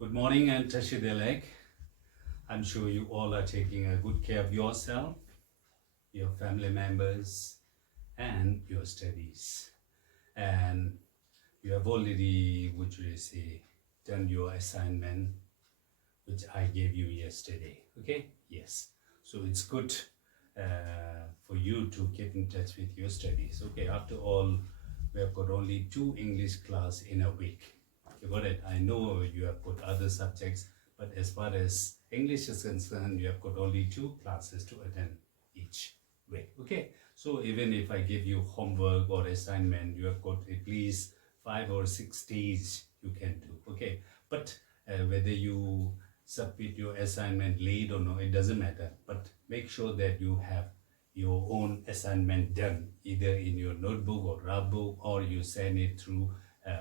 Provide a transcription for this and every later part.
Good morning and Tashidelek. I'm sure you all are taking a good care of yourself, your family members, and your studies. And you have already, done your assignment, which I gave you yesterday. Okay? Yes. So it's good for you to get in touch with your studies. Okay, after all, we have got only 2 English class in a week. You got it? I know you have got other subjects, but as far as English is concerned, you have got only 2 classes to attend each week. Okay, so even if I give you homework or assignment, you have got at least 5 or 6 days you can do. Okay, but whether you submit your assignment late or no, it doesn't matter, but make sure that you have your own assignment done either in your notebook or rough book, or you send it through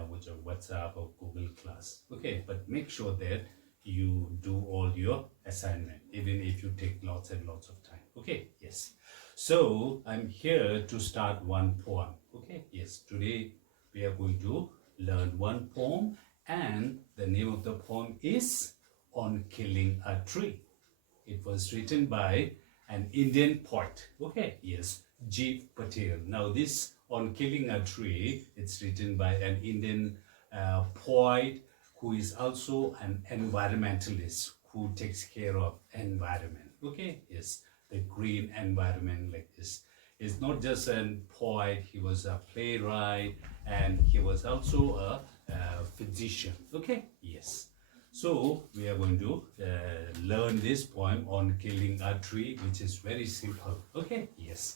which are WhatsApp or Google Class. Okay, but make sure that you do all your assignment, even if you take lots and lots of time. Okay, yes. So I'm here to start one poem. Okay, yes. Today we are going to learn one poem, and the name of the poem is On Killing a Tree. It was written by an Indian poet. Okay, yes, G. Patel. Now this On Killing a Tree, it's written by an Indian poet who is also an environmentalist who takes care of environment. Okay, yes, the green environment like this. He's not just a poet, he was a playwright, and he was also a physician. Okay, yes. So we are going to learn this poem On Killing a Tree, which is very simple. Okay, yes.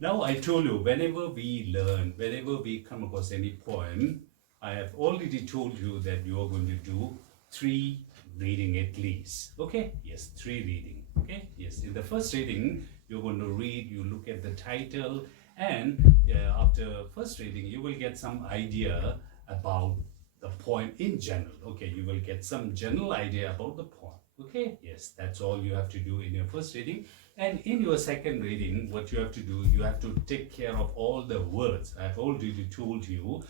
Now I told you, whenever we come across any poem, I have already told you that you are going to do 3 reading at least. Okay, yes, 3 reading. Okay, yes. In the first reading, you're going to read, you look at the title, and after first reading, you will get some idea about the poem in general. Okay, you will get some general idea about the poem. Okay, yes, that's all you have to do in your first reading. And in your second reading, what you have to do, you have to take care of all the words. I've already told you,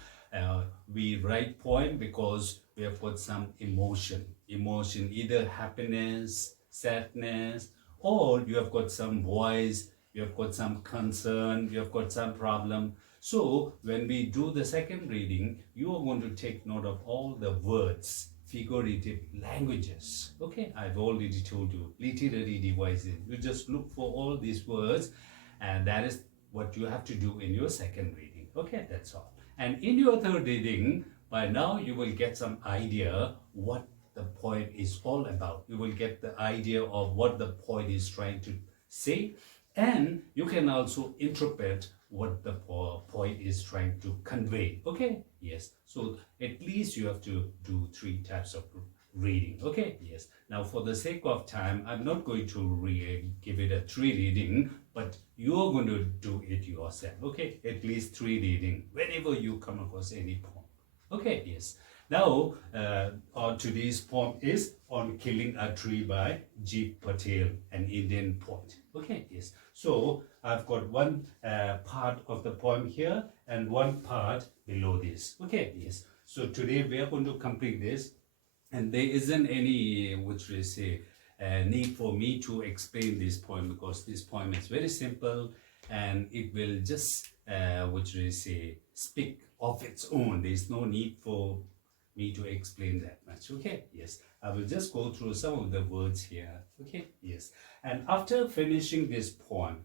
we write poem because we have got some emotion, either happiness, sadness, or you have got some voice, you have got some concern, you have got some problem. So when we do the second reading, you are going to take note of all the words, figurative languages. Okay, I've already told you, literary devices. You just look for all these words, and that is what you have to do in your second reading. Okay, that's all. And in your third reading, by now you will get some idea what the poem is all about. You will get the idea of what the poet is trying to say, and you can also interpret what the poet is trying to convey. Okay, yes. So at least you have to do 3 types of reading. Okay, yes. Now for the sake of time, I'm not going to give it a 3 reading, but you're going to do it yourself. Okay, at least 3 reading whenever you come across any poem. Okay, yes. Now today's poem is On Killing a Tree by G. Patel, an Indian poet. Okay, yes. So I've got one part of the poem here and one part below this. Okay, yes. So today we are going to complete this, and there isn't any, need for me to explain this poem, because this poem is very simple and it will just, speak of its own. There is no need for me to explain that much. Okay, yes. I will just go through some of the words here. Okay, yes. And after finishing this poem,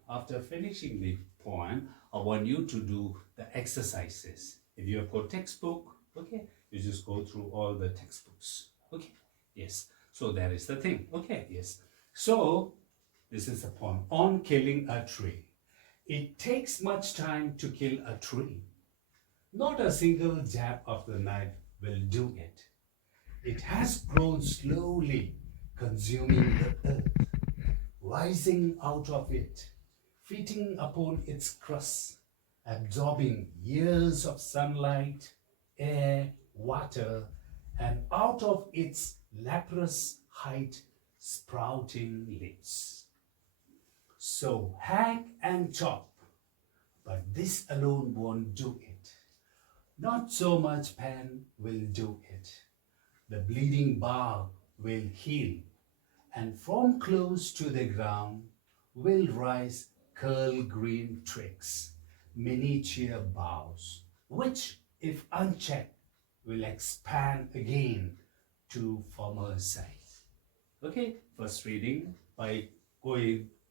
I want you to do the exercises. If you have got textbook, okay, you just go through all the textbooks. Okay, yes. So that is the thing. Okay, yes. So this is the poem On Killing a Tree. It takes much time to kill a tree. Not a single jab of the knife will do it. It has grown slowly, consuming the earth, rising out of it, feeding upon its crust, absorbing years of sunlight, air, water, and out of its leprous height, sprouting leaves. So hack and chop, but this alone won't do it. Not so much pen will do it. the bleeding bark will heal, and from close to the ground will rise curl green twigs, miniature boughs, which, if unchecked, will expand again to former size. Okay, first reading, by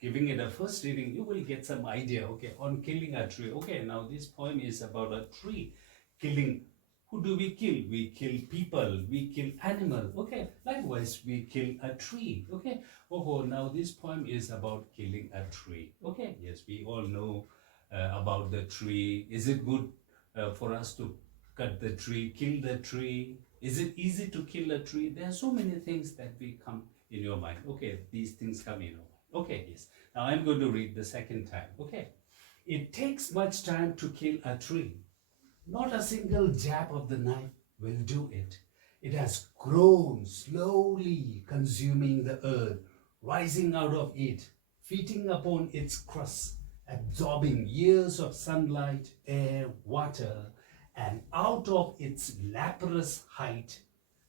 giving it a first reading, you will get some idea, okay, on killing a tree. Okay, now this poem is about a tree killing. Who do we kill? We kill people, we kill animal. Okay, likewise, we kill a tree. Okay, oh, now this poem is about killing a tree. Okay, yes, we all know about the tree. Is it good for us to cut the tree, kill the tree? Is it easy to kill a tree? There are so many things that will come in your mind. Okay, these things come in your mind. Okay, yes. Now I'm going to read the second time. Okay. It takes much time to kill a tree. Not a single jab of the knife will do it. It has grown slowly, consuming the earth, rising out of it, feeding upon its crust, absorbing years of sunlight, air, water, and out of its leprous height,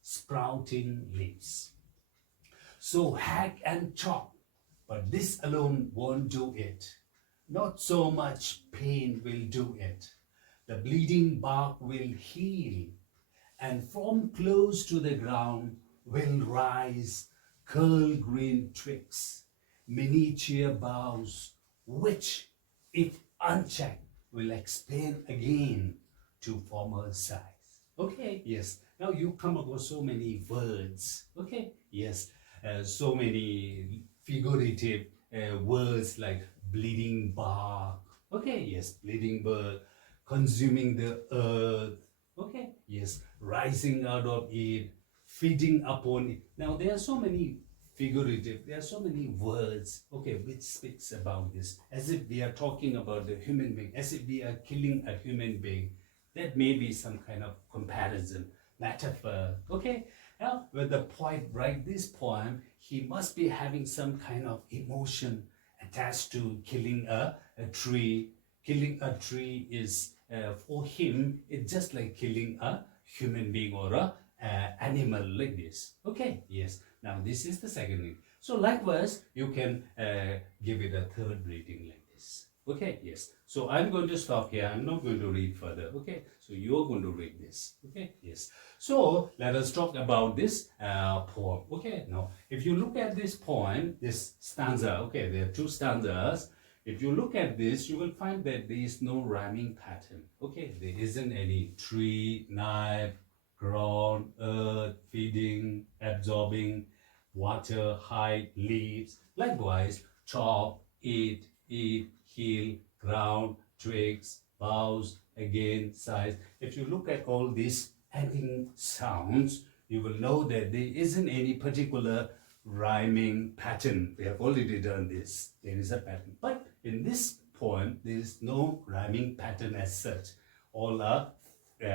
sprouting leaves. So hack and chop, but this alone won't do it. Not so much pain will do it. The bleeding bark will heal, and from close to the ground will rise curl green twigs, miniature boughs, which, if unchecked, will expand again to former size. Okay, yes. Now you come across so many words. Okay, yes. So many figurative words like bleeding bark. Okay, yes, bleeding bark, consuming the earth. Okay, yes, rising out of it, feeding upon it. Now there are so many figurative, there are so many words, okay, which speaks about this, as if we are talking about the human being, as if we are killing a human being. That may be some kind of comparison, metaphor. Okay, now when the poet writes this poem, he must be having some kind of emotion attached to killing a tree. Killing a tree is, for him, it's just like killing a human being or a animal like this. Okay, yes. Now this is the second thing. So likewise, you can give it a third reading like this. Okay, yes. So I'm going to stop here. I'm not going to read further. Okay, so you're going to read this. Okay, yes. So let us talk about this poem. Okay, now if you look at this poem, this stanza, okay, there are two stanzas. If you look at this, you will find that there is no rhyming pattern. Okay, there isn't any tree, knife, ground, earth, feeding, absorbing, water, height, leaves. Likewise, chop, eat, heal, ground, twigs, boughs, again, size. If you look at all these ending sounds, you will know that there isn't any particular rhyming pattern. We have already done this. There is a pattern. But in this poem, there is no rhyming pattern as such. All are,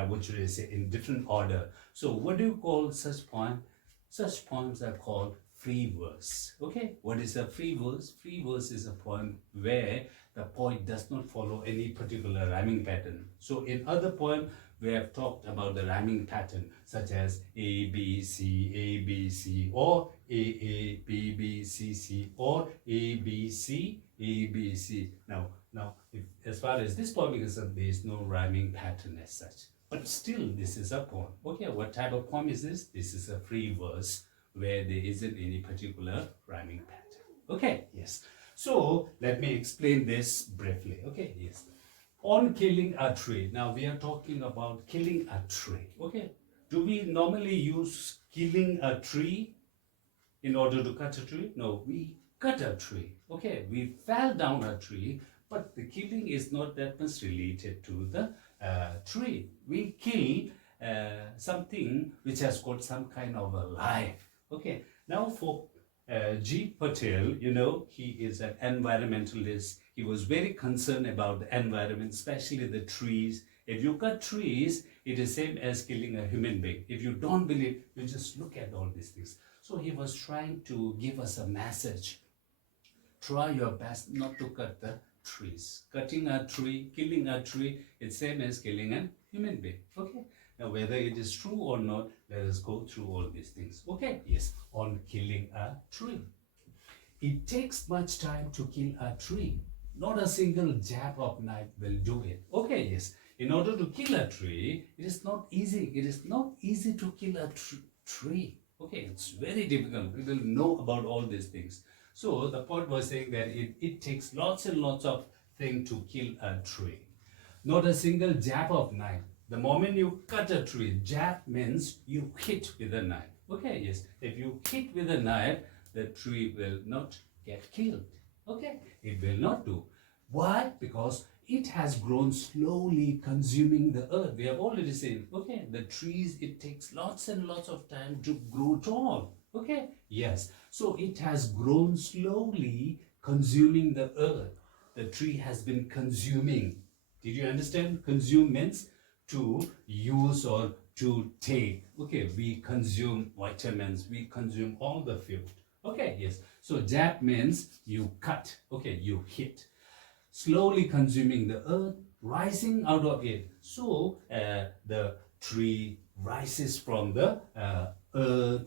what should I say, in different order. So what do you call such poem? Such poems are called free verse. Okay, what is a free verse? Free verse is a poem where the poet does not follow any particular rhyming pattern. So in other poem, we have talked about the rhyming pattern, such as A, B, C, or A, B, B, C, or A, B, C. Now, as far as this poem is concerned, there is no rhyming pattern as such. But still, this is a poem. Okay, what type of poem is this? This is a free verse where there isn't any particular rhyming pattern. Okay, yes. So, let me explain this briefly. Okay, yes. On killing a tree. Now, we are talking about killing a tree. Okay. Do we normally use killing a tree in order to cut a tree? No, we cut a tree. Okay, we fell down a tree, but the killing is not that much related to the tree. We kill something which has got some kind of a life. Okay, now for G. Patel, you know, he is an environmentalist. He was very concerned about the environment, especially the trees. If you cut trees, it is same as killing a human being. If you don't believe, you just look at all these things. So he was trying to give us a message. Try your best not to cut the trees. Cutting a tree, killing a tree, it's same as killing a human being. Okay. Now, whether it is true or not, let us go through all these things. Okay, yes, on killing a tree. It takes much time to kill a tree. Not a single jab of knife will do it. Okay, yes. In order to kill a tree, it is not easy. It is not easy to kill a tree. Okay, it's very difficult. We will know about all these things. So the point was saying that it takes lots and lots of things to kill a tree. Not a single jab of knife. The moment you cut a tree, jab means you hit with a knife. Okay, yes. If you hit with a knife, the tree will not get killed. Okay, it will not do. Why? Because it has grown slowly, consuming the earth. We have already seen, okay, the trees, it takes lots and lots of time to grow tall. Okay, yes. So it has grown slowly, consuming the earth. The tree has been consuming. Did you understand? Consume means to use or to take. Okay, we consume vitamins, we consume all the food. Okay, yes. So jab means you cut. Okay, you hit. Slowly consuming the earth, rising out of it. So the tree rises from the earth,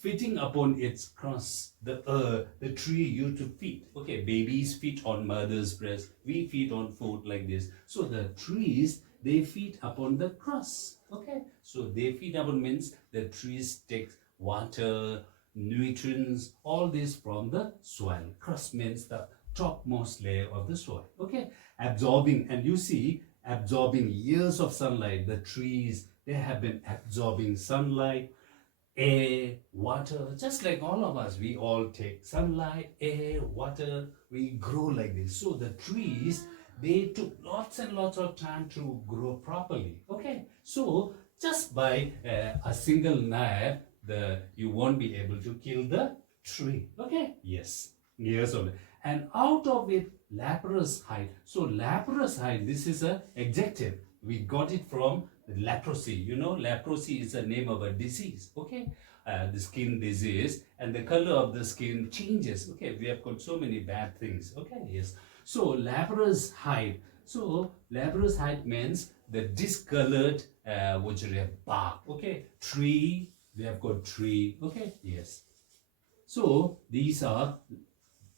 feeding upon its crust. The tree used to feed. Okay, babies feed on mother's breast. We feed on food like this. So the trees, they feed upon the crust. Okay, so they feed upon means the trees take water, nutrients, all this from the soil. Crust means the topmost layer of the soil. Okay, absorbing, and you see, absorbing years of sunlight. The trees, they have been absorbing sunlight, air, water, just like all of us. We all take sunlight, air, water, we grow like this. So the trees, they took lots and lots of time to grow properly. Okay, so just by a single knife, you won't be able to kill the tree. Okay, yes, years of it. And out of it, leprous hide. So leprous hide, this is an adjective. We got it from leprosy. You know, leprosy is the name of a disease. Okay, the skin disease, and the color of the skin changes. Okay, we have got so many bad things. Okay, yes. So leprous hide. So leprous hide means the discolored bark. Okay, tree. We have got tree. Okay, yes. So these are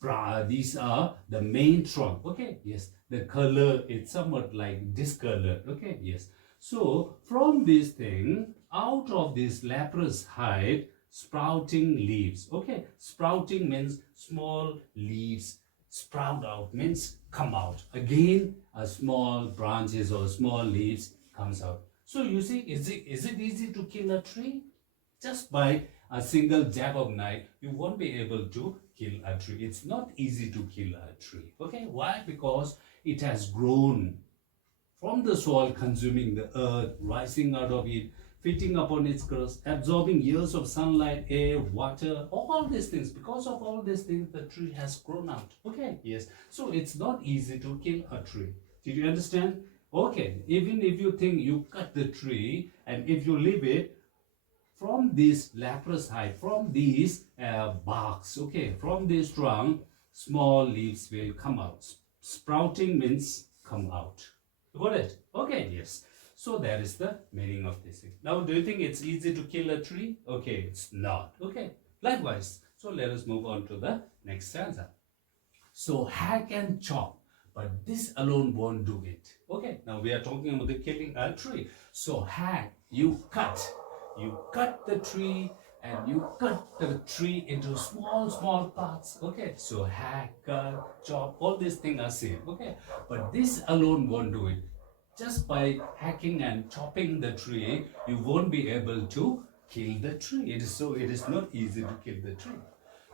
the main trunk. Okay, yes. The color is somewhat like discolored. Okay, yes. So from this thing, out of this leprous hide, sprouting leaves. Okay, sprouting means small leaves. Sprout out means come out. Again, a small branches or small leaves comes out. So you see, is it easy to kill a tree? Just by a single jab of knife, you won't be able to kill a tree. It's not easy to kill a tree. Okay, why? Because it has grown from the soil, consuming the earth, rising out of it, feeding upon its crust, absorbing years of sunlight, air, water, all these things. Because of all these things, the tree has grown out. Okay, yes. So it's not easy to kill a tree. Did you understand? Okay, even if you think you cut the tree and if you leave it, from this leprous hide, from these barks, okay, from this trunk, small leaves will come out. Sprouting means come out. You got it? Okay, yes. So that is the meaning of this thing. Now, do you think it's easy to kill a tree? Okay, it's not. Okay, likewise. So let us move on to the next stanza. So hack and chop, but this alone won't do it. Okay, now we are talking about the killing a tree. So hack, you cut the tree, and you cut the tree into small parts. Okay, so hack, cut, chop, all these things are same. Okay, but this alone won't do it. Just by hacking and chopping the tree, you won't be able to kill the tree. It is not easy to kill the tree.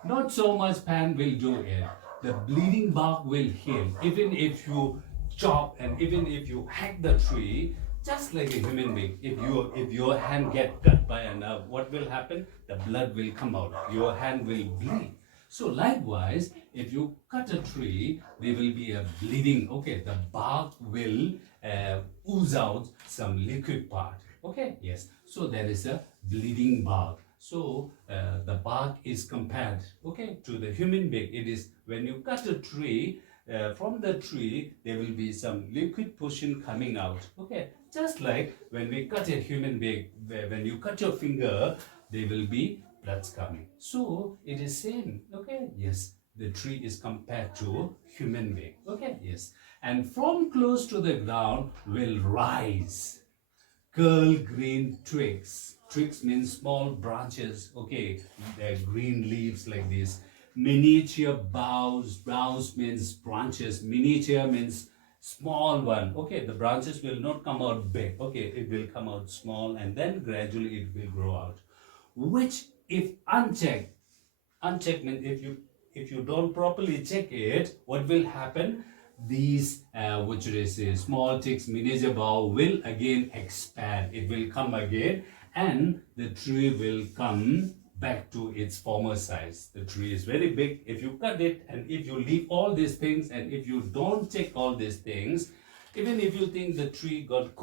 Not so much pan will do it. The bleeding bark will heal. Even if you chop and even if you hack the tree, just like a human being, if your hand get cut by a nerve, what will happen? The blood will come out. Your hand will bleed. So likewise, if you cut a tree, there will be a bleeding. Okay, the bark will ooze out some liquid part. Okay, yes. So there is a bleeding bark. So the bark is compared, okay, to the human being. It is when you cut a tree, from the tree, there will be some liquid portion coming out. Okay, just like when we cut a human being, when you cut your finger, there will be bloods coming. So it is same. Okay, yes, the tree is compared to human being. Okay, yes, and from close to the ground will rise curl green twigs. Twigs means small branches. Okay, they're green leaves like this. Miniature boughs. Boughs means branches. Miniature means small one. Okay, the branches will not come out big. Okay, it will come out small and then gradually it will grow out. Which, if unchecked means if you don't properly check it, what will happen? These which is small ticks miniature bough will again expand. It will come again and the tree will come back to its former size. The tree is very big. If you cut it and if you leave all these things and if you don't check all these things, even if you think the tree got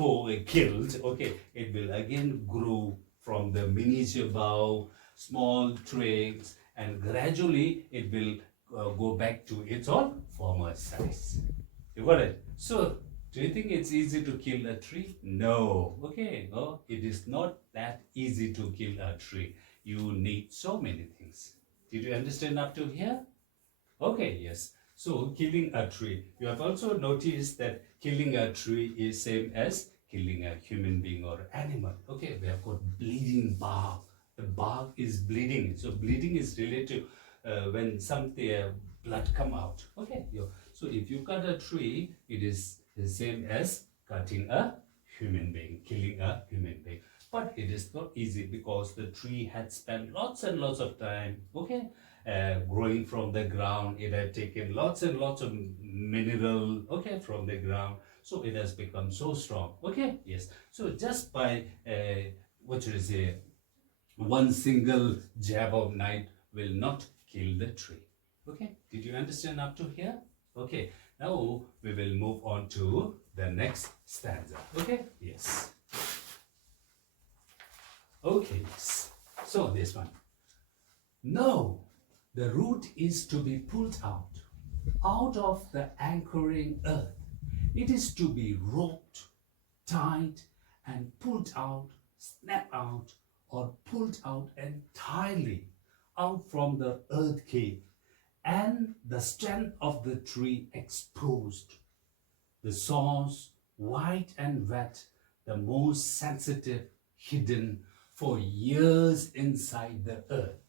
killed, okay, it will again grow from the miniature bough, small twigs, and gradually it will go back to its own former size. You got it? So, do you think it's easy to kill a tree? No. Okay, no, it is not that easy to kill a tree. You need so many things. Did you understand up to here? Okay, yes. So, killing a tree. You have also noticed that killing a tree is same as killing a human being or animal. Okay, we have got bleeding bark. The bark is bleeding. So bleeding is related when something blood come out. Okay, so if you cut a tree, it is the same as cutting a human being, killing a human being. But it is not easy because the tree had spent lots and lots of time, okay, growing from the ground. It had taken lots and lots of mineral, okay, from the ground. So it has become so strong. Okay, yes. So just by what should I say? One single jab of knife will not kill the tree. Okay, did you understand up to here? Okay, now we will move on to the next stanza. Okay, yes. Okay, yes. So this one. No, the root is to be pulled out of the anchoring earth. It is to be roped, tied, and pulled out, snapped out, or pulled out entirely out from the earth cave, and the strength of the tree exposed, the source white and wet, the most sensitive hidden for years inside the earth.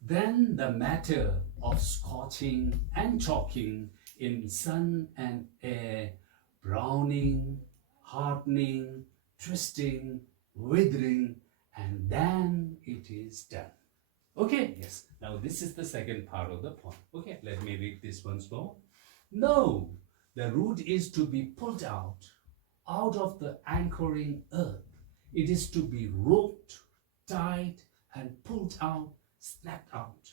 Then the matter of scorching and choking in sun and air, browning, hardening, twisting, withering, and then it is done. Okay, yes. Now this is the second part of the poem. Okay, let me read this once more. No, the root is to be pulled out of the anchoring earth. It is to be roped, tied, and pulled out, snapped out,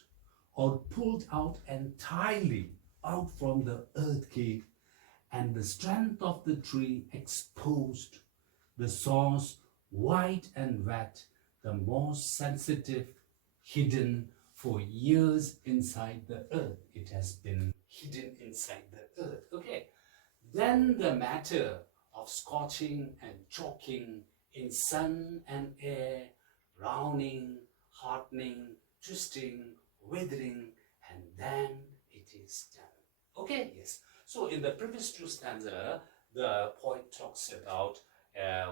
or pulled out entirely out from the earth cave, and the strength of the tree exposed, the source white and wet, the most sensitive, hidden for years inside the earth. It has been hidden inside the earth. Okay. Then the matter of scorching and choking in sun and air, browning, hardening, twisting, withering, and then it is done. Okay, yes. So in the previous two stanza, the poet talks about,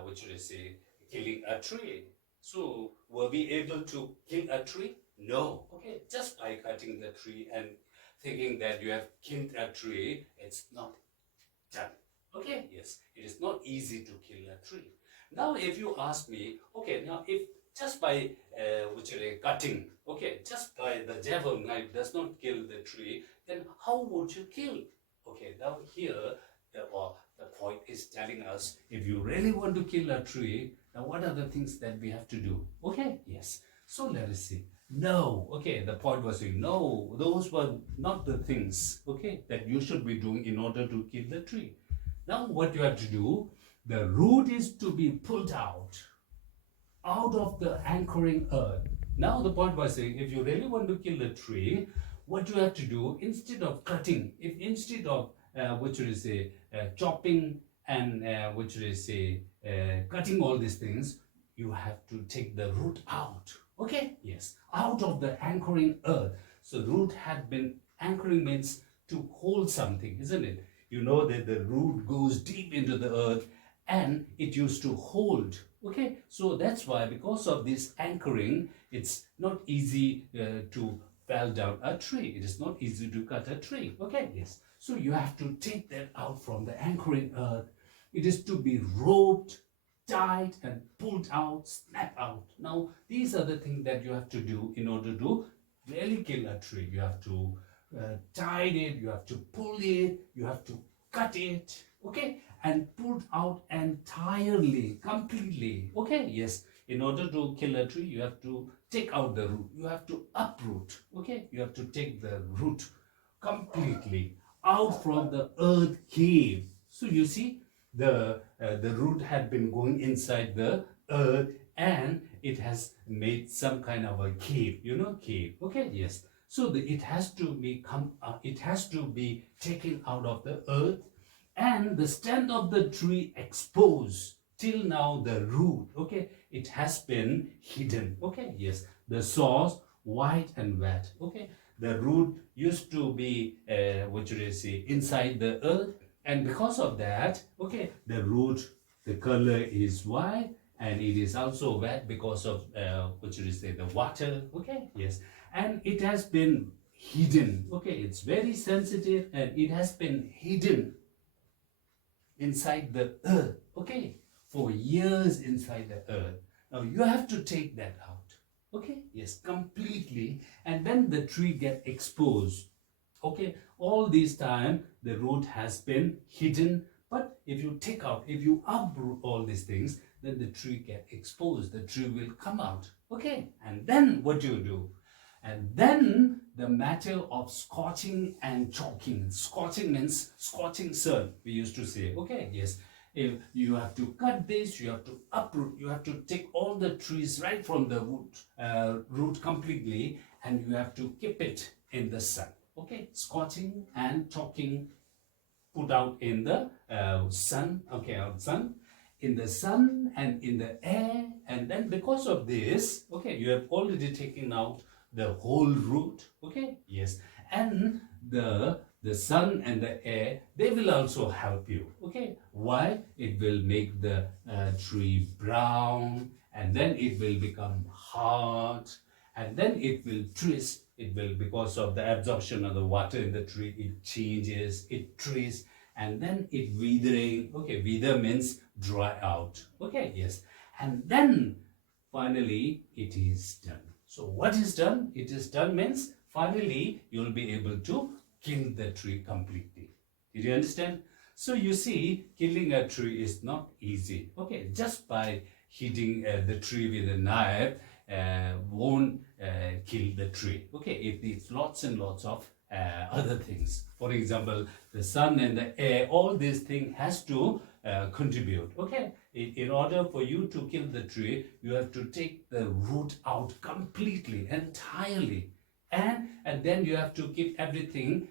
what should I say, killing a tree. So were we able to kill a tree? No. Okay, just by cutting the tree and thinking that you have killed a tree, it's not done. Okay, yes, it is not easy to kill a tree. Now if you ask me, okay, now if just by cutting, okay, just by the jab of knife does not kill the tree, then how would you kill? Okay, now here the point is telling us, if you really want to kill a tree, now what are the things that we have to do? Okay, yes. So let us see. No, okay, the point was saying, no, those were not the things, okay, that you should be doing in order to kill the tree. Now what you have to do, the root is to be pulled out of the anchoring earth. Now the point was saying, if you really want to kill the tree, what you have to do, instead of cutting, instead of chopping and cutting all these things, you have to take the root out. Okay, yes, out of the anchoring earth. So root had been anchoring, means to hold something, isn't it? You know that the root goes deep into the earth and it used to hold. Okay, so that's why, because of this anchoring, it's not easy to fell down a tree. It is not easy to cut a tree. Okay, yes. So you have to take that out from the anchoring earth. It is to be roped, tied, and pulled out, snap out. Now, these are the things that you have to do in order to really kill a tree. You have to tie it, you have to pull it, you have to cut it, okay, and pull out entirely, completely. Okay, yes. In order to kill a tree, you have to take out the root. You have to uproot. Okay, you have to take the root completely out from the earth cave. So you see, the root had been going inside the earth and it has made some kind of a cave. You know, cave. Okay, yes. So it has to be taken out of the earth, and the stand of the tree exposed. Till now the root, okay, it has been hidden. Okay, yes, the source white and wet. Okay, the root used to be inside the earth, and because of that, okay, the root, the color is white and it is also wet because of the water. Okay, yes, and it has been hidden. Okay, it's very sensitive and it has been hidden inside the earth, okay, for years inside the earth. Now you have to take that out, okay, yes, completely, and then the tree get exposed. Okay, all this time the root has been hidden, but if you take out, if you uproot all these things, then the tree get exposed, the tree will come out. Okay, and then what you do? And then the matter of scorching and choking. Scorching means scorching sun, we used to say. Okay, yes. If you have to cut this, you have to uproot, you have to take all the trees right from the root completely, and you have to keep it in the sun. Okay, scorching and choking, put out in the sun. Okay, sun, in the sun and in the air, and then because of this, okay, you have already taken out the whole root. Okay, yes, and the sun and the air, they will also help you. Okay, why? It will make the tree brown, and then it will become hard, and then it will twist. It will, because of the absorption of the water in the tree, it changes, it twists, and then it withering. Okay, wither means dry out. Okay, yes, and then finally it is done. So what is done? It is done means finally you will be able to kill the tree completely. Did you understand? So you see, killing a tree is not easy. Okay, just by hitting the tree with a knife won't kill the tree. Okay, it needs lots and lots of other things. For example, the sun and the air, all these things has to contribute. Okay, in order for you to kill the tree, you have to take the root out completely, entirely, and then you have to keep everything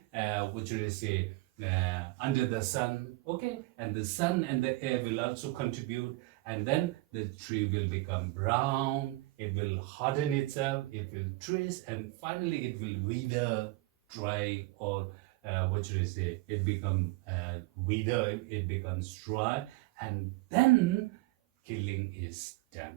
under the sun. Okay, and the sun and the air will also contribute, and then the tree will become brown, it will harden itself, it will twist, and finally it will wither, dry, or it become wither, it becomes dry, and then killing is done.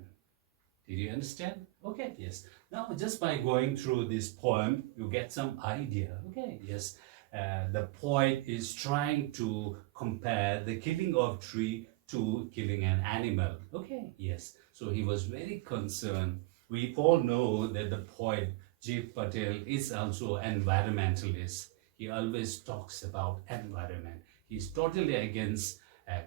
Did you understand? Okay, yes. Now, just by going through this poem, you get some idea. Okay, yes. The poet is trying to compare the killing of tree to killing an animal. Okay, yes. So he was very concerned. We all know that the poet J. Patel is also an environmentalist. He always talks about environment. He's totally against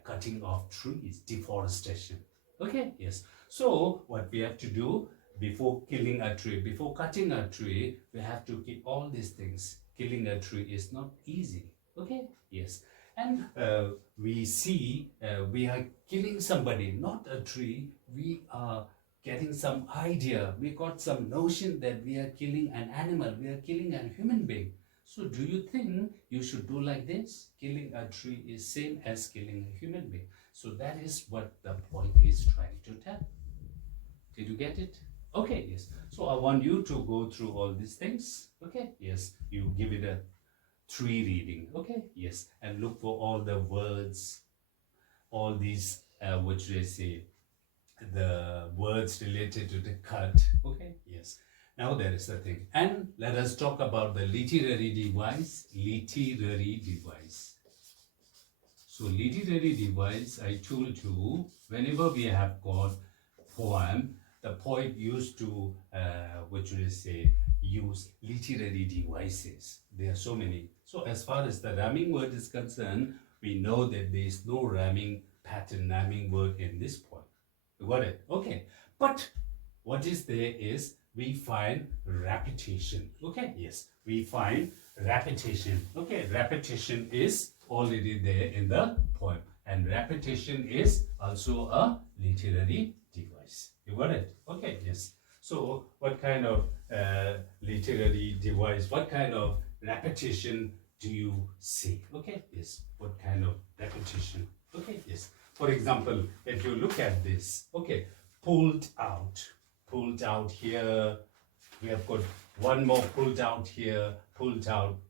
cutting off trees, deforestation. Okay, yes. So what we have to do before killing a tree, before cutting a tree, we have to keep all these things. Killing a tree is not easy. Okay, yes. And we see we are killing somebody, not a tree. We are getting some idea, we got some notion that we are killing an animal, we are killing a human being. So do you think you should do like this? Killing a tree is same as killing a human being. So that is what the point is trying to tell. Did you get it? Okay, yes. So I want you to go through all these things. Okay, yes. You give it a 3 reading. Okay, yes. And look for all the words, all these, what should I say, the words related to the cut. Okay, yes. Now there is the thing. And let us talk about the literary device. Literary device. So literary device, I told you, whenever we have got poem, the poet used to, what should I say, use literary devices. There are so many. So as far as the rhyming word is concerned, we know that there is no rhyming pattern, rhyming word in this poem. You got it? Okay. But what is there is we find repetition. Okay. Yes. We find repetition. Okay. Repetition is already there in the poem. And repetition is also a literary device. You got it? Okay. Yes. So what kind of literary device, what kind of repetition do you see? Okay. Yes. What kind of repetition? Okay. Yes. For example, if you look at this, okay, pulled out here, we have got one more pulled out here, pulled out.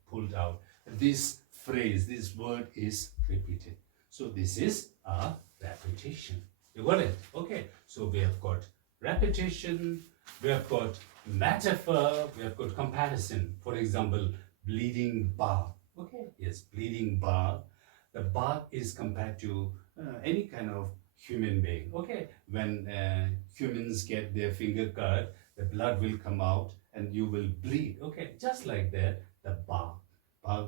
This phrase, this word is repeated. So this is a repetition. You got it? Okay, so we have got repetition, we have got metaphor, we have got comparison. For example, bleeding bark. Okay, yes, bleeding bark. The bark is compared to any kind of human being. Okay, when humans get their finger cut, the blood will come out and you will bleed. Okay, just like that, the bark,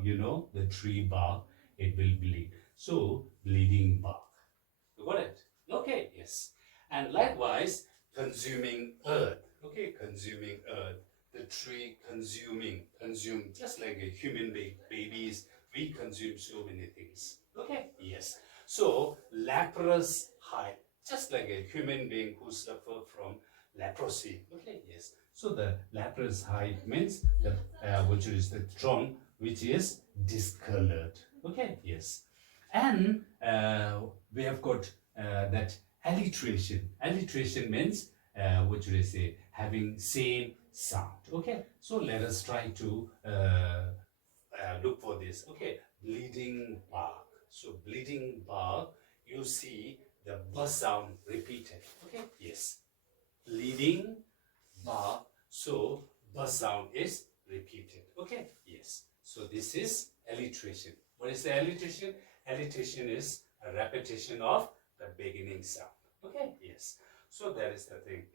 you know, the tree bark, it will bleed. So, bleeding bark. You got it? Okay, yes. And likewise, consuming earth. Okay, consuming earth. The tree consume, just like a human being, babies, we consume so many things. Okay, yes. So, leprous hide, just like a human being who suffer from leprosy. Okay, yes. So, the leprous hide means the which is the trunk, which is discolored. Okay, yes. And we have got that alliteration. Alliteration means, what should I say, having same sound. Okay, so let us try to look for this. Okay, bleeding bark. So bleeding bark, you see the b sound repeated. Okay, yes. Bleeding bark, so b sound is repeated. Okay, yes. So this is alliteration. What is the alliteration? Alliteration is a repetition of the beginning sound. Okay, yes. So that is the thing.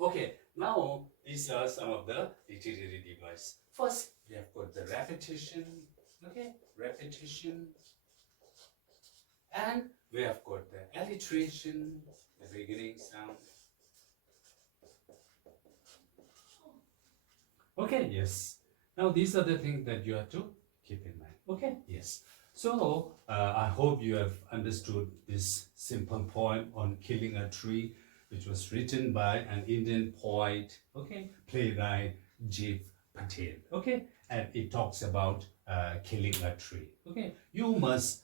Okay, now these are some of the literary devices. First, we have got the repetition. Okay, repetition. And we have got the alliteration, the beginning sound. Okay, yes. Now these are the things that you have to keep in mind. Okay, yes. So I hope you have understood this simple poem on killing a tree, which was written by an Indian poet, okay, playwright Jeev Patel, okay, and it talks about killing a tree. Okay, you must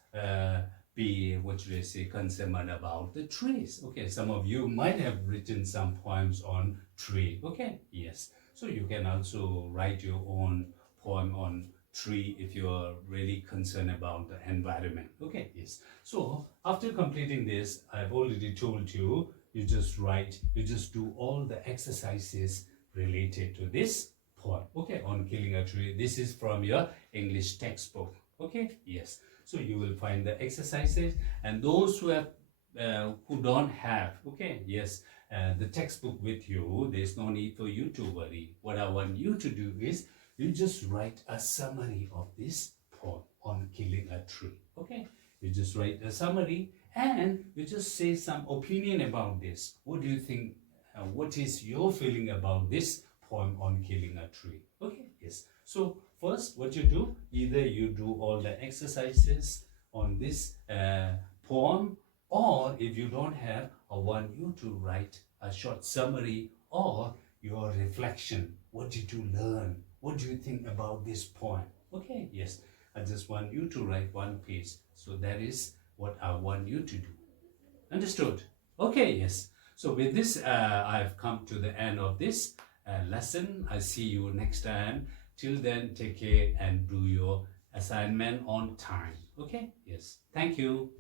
be, what should I say, concerned about the trees. Okay, some of you might have written some poems on tree. Okay, yes. So you can also write your own poem on tree if you are really concerned about the environment. Okay, yes. So after completing this, I've already told you, you just write, you just do all the exercises related to this poem. Okay, on killing a tree. This is from your English textbook. Okay, yes. So you will find the exercises, and those who have who don't have, okay, yes, the textbook with you, there's no need for you to worry. What I want you to do is you just write a summary of this poem on killing a tree. Okay, you just write a summary and you just say some opinion about this. What do you think? What is your feeling about this poem on killing a tree? Okay, yes. So first, what you do, either you do all the exercises on this poem, or if you don't have, I want you to write a short summary or your reflection. What did you learn? What do you think about this point? Okay, yes, I just want you to write one page. So that is what I want you to do. Understood? Okay, yes. So with this, I've come to the end of this lesson. I'll see you next time. Till then, take care and do your assignment on time. Okay? Yes. Thank you.